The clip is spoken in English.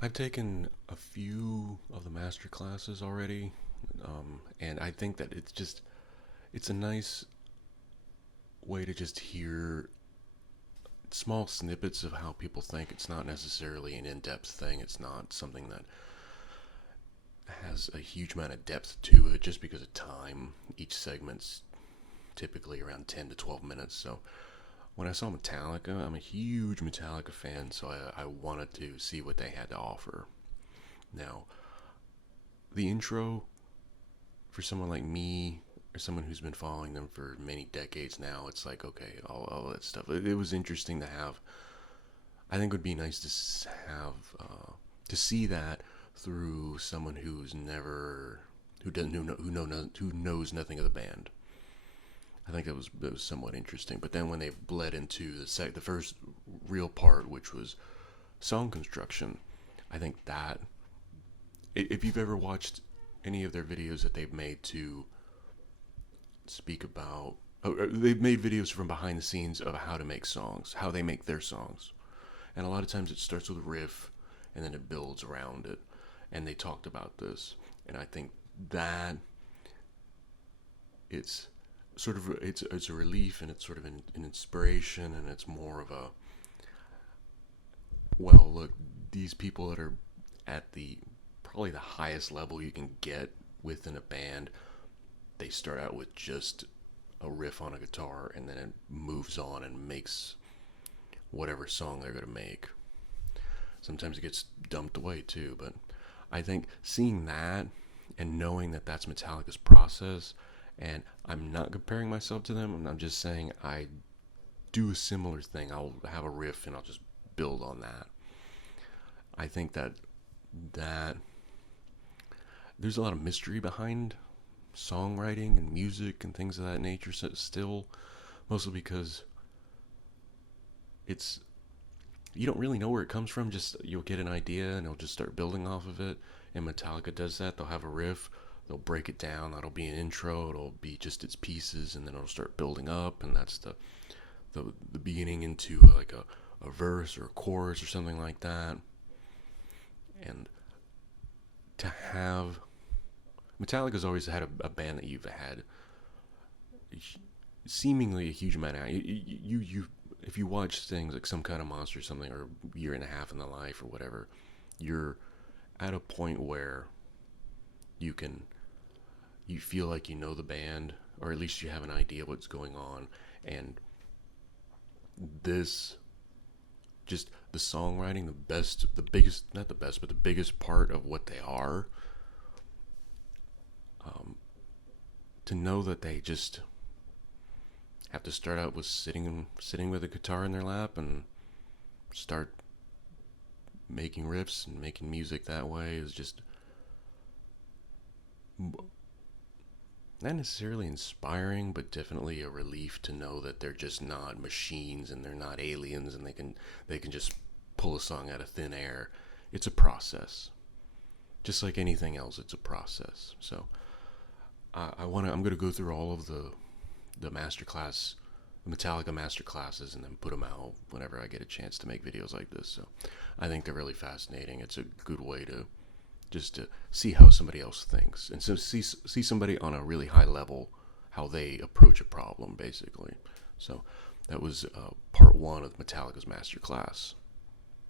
I've taken a few of the master classes already, and I think that it's a nice way to just hear small snippets of how people think. It's not necessarily an in-depth thing. It's not something that has a huge amount of depth to it just because of time. Each segment's typically around 10 to 12 minutes. So when I saw Metallica, I'm a huge Metallica fan, so I wanted to see what they had to offer. Now, the intro for someone like me or someone who's been following them for many decades now, it's like, okay, all that stuff. It was interesting to have. I think it would be nice to have to see that through someone who's never who doesn't who knows nothing of the band. I think that was somewhat interesting. But then when they bled into the first real part, which was song construction, I think that if you've ever watched any of their videos that they've made to speak about, they've made videos from behind the scenes of how to make songs, how they make their songs, and a lot of times it starts with a riff, and then it builds around it, and they talked about this, and I think that it's it's a relief and it's sort of an inspiration and it's more of a, well, look, these people that are at the probably the highest level you can get within a band, they start out with just a riff on a guitar and then it moves on and makes whatever song they're going to make. Sometimes it gets dumped away too, but I think seeing that and knowing that that's Metallica's process, and I'm not comparing myself to them, I'm just saying I do a similar thing. I'll have a riff and I'll just build on that. I think that there's a lot of mystery behind songwriting and music and things of that nature still, mostly because it's you don't really know where it comes from. Just you'll get an idea and it'll just start building off of it. And Metallica does that. They'll have a riff, they'll break it down. That'll be an intro. It'll be just its pieces, and then it'll start building up, and that's the beginning into like a verse or a chorus or something like that. And to have Metallica's always had a band that you've had seemingly a huge amount of you if you watch things like Some Kind of Monster or something, or Year and a Half in the Life or whatever, you're at a point where you can you feel like you know the band, or at least you have an idea what's going on. And this just the songwriting, the biggest, not the best, but the biggest part of what they are, um, to know that they just have to start out with sitting with a guitar in their lap and start making riffs and making music that way is just not necessarily inspiring, but definitely a relief to know that they're just not machines and they're not aliens, and they can just pull a song out of thin air. It's a process, just like anything else. It's a process. So I'm gonna go through all of the masterclass, the Metallica master classes, and then put them out whenever I get a chance to make videos like this. So I think they're really fascinating. It's a good way to just to see how somebody else thinks, and so see somebody on a really high level how they approach a problem, basically. So that was part one of Metallica's master class.